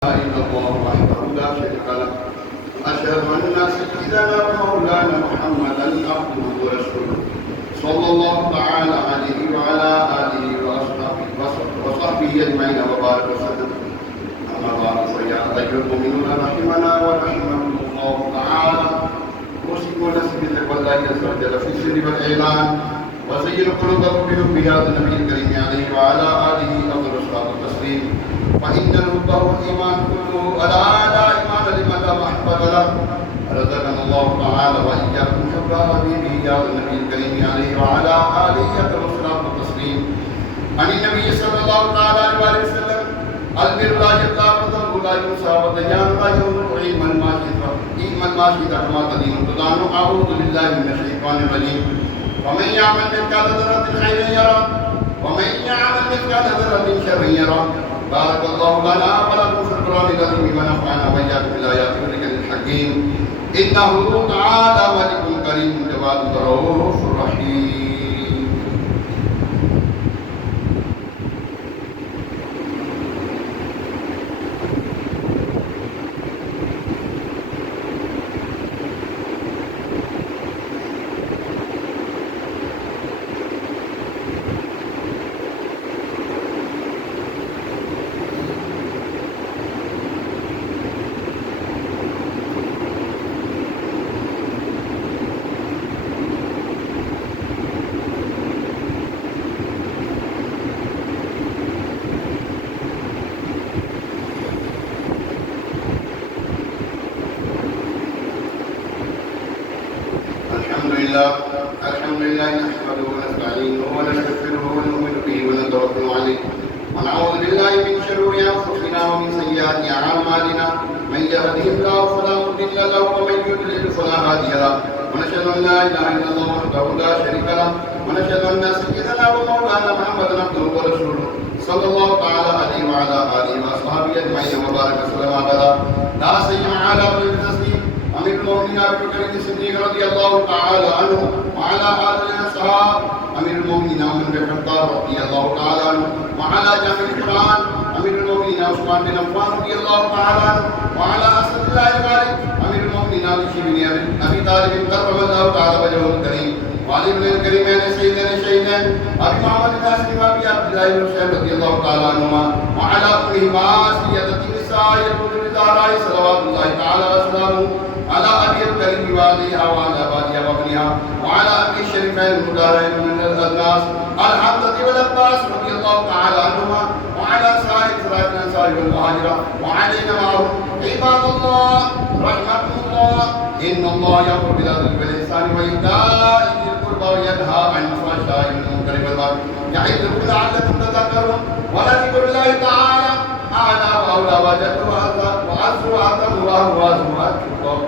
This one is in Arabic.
إلا الله وحده لا شريك له وأشهد أن سيدنا ومولانا محمدا عبده ورسوله صلى الله تعالى عليه وعلى آله وصحبه أجمعين وبارك وسلم. أما بعد فيا أيها المؤمنون رحمنا ورحمكم الله تعالى أوصيكم ونفسي بتقوى الله عز وجل في السر والإعلان وزين قلوبكم بحب هذا النبي الكريم عليه وعلى آله أفضل الصلاة والتسليم. فإن الهدى والإيمان كله ألا لا إيمان لمن لا محبة له. رزقنا الله تعالى وإياكم حب حبيبه هذا النبي الكريم عليه وعلى آله أفضل الصلاة والتسليم. عن النبي صلى الله تعالى عليه وسلم البر لا يبقى وذنب لا ينسى والديان لا ينظر علما ما شئت كما تدين تدان. أعوذ بالله من الشيطان الرجيم. ومن يعمل مثقال ذرة خيرا يره ومن يعمل مثقال ذرة شرا يره. بارك الله لنا ولكم في القرآن العظيم ونفعنا وإياكم بالآيات والذكر الحكيم. إنه تعالى ملك كريم جواد رؤوف رحيم. الحمد لله نحمده ونستعينه ونستغفره ونؤمن به ونتوكل عليه ونعوذ بالله من شرور انفسنا ومن سيئات اعمالنا. من يهده الله فلا مضل له ومن يضلل فلا هادي له. ونشهد ان لا اله الا الله وحده لا شريك له ونشهد ان سيدنا ومولانا محمدا عبده ورسوله صلى الله تعالى عليه وعلى اله واصحابه اجمعين وبارك وسلم ابدا. لا سيما على ولي التسليم أمير المؤمنين أبي بكر الصديق رضي الله تعالى عنه وعلى آله الأصحاب أمير المؤمنين عمر بن الخطاب رضي الله تعالى عنه وعلى جامع القرآن أمير المؤمنين عثمان بن عفان رضي الله تعالى عنه وعلى أسد الله الغالب أمير المؤمنين علي بن أبي طالب كرم الله تعالى وجهه الكريم وعلي بن الكريمين سيدنا الشهيدين أبي محمد القاسم وأبي عبد الله بن حسين رضي الله تعالى عنهما وعلى أمهما سيدة النساء الكبرى الزهراء صلوات الله تعالى وسلامه على أبي الكريم وعليها وعلى أبيها وابنها وعلى أبي الشريفين المدارين من الناس الحمزة والعباس رضي الله تعالى عنهما وعلى سائر فرائض الأنصار والمهاجرة وعلينا معهم. عباد الله رحمكم الله. إن الله يأمر بالعدل والإحسان وإيتاء ذي القربى وينهى عن الفحشاء والمنكر والبغي يعظكم لعلكم تذكرون. ولذكر الله تعالى أعلى وأولى وجل وأعز وأعظم الله وأعظم وأكبر.